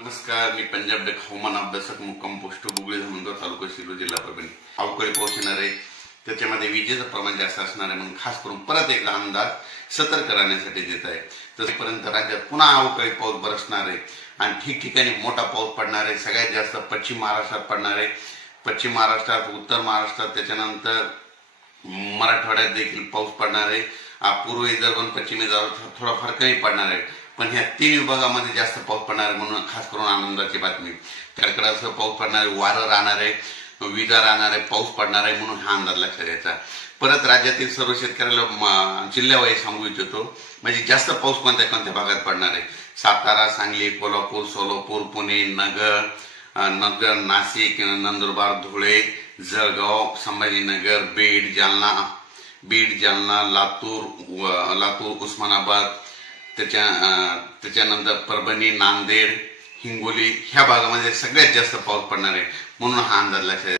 नमस्कार, मी पंजाब डेक हवामान अभ्यासक मुक्काम पोस्ट गुगळी धामणगाव तालुका शिरूर जिल्हा परभणी. अवकाळी पाऊस येणार आहे, त्याच्यामध्ये विजेचं प्रमाण जास्त असणार आहे म्हणून खास करून परत एकदा अंदाज सतर्क राहण्यासाठी देत आहे. तसेपर्यंत राज्यात पुन्हा अवकाळी पाऊस बरसणार आहे आणि ठिकठिकाणी मोठा पाऊस पडणार आहे. सगळ्यात जास्त पश्चिम महाराष्ट्रात पडणार आहे. पश्चिम महाराष्ट्रात, उत्तर महाराष्ट्रात, त्याच्यानंतर मराठवाड्यात देखील पाऊस पडणार आहे. पूर्व विदर्भ आणि पश्चिम विदर्भात थोडाफार कमी पडणार आहे, पण ह्या 3 विभागामध्ये जास्त पाऊस पडणार आहे म्हणून खास करून आनंदाची बातमी. कडकडासह पाऊस पडणार आहे, वारं राहणार आहे, विजा राहणार आहे, पाऊस पडणार आहे म्हणून हा अंदाज लक्षात घ्यायचा. परत राज्यातील सर्व शेतकऱ्याला जिल्ह्यावाईज सांगू इच्छितो, म्हणजे जास्त पाऊस कोणत्या भागात पडणार आहे. सातारा, सांगली, कोल्हापूर, सोलापूर, पुणे, नगर, नाशिक, नंदुरबार, धुळे, जळगाव, संभाजीनगर, बीड, जालना, लातूर, उस्मानाबाद, त्याच्यानंतर परभणी, नांदेड, हिंगोली ह्या भागामध्ये सगळ्यात जास्त पाऊस पडणार आहे म्हणून हा अंदाज लक्षात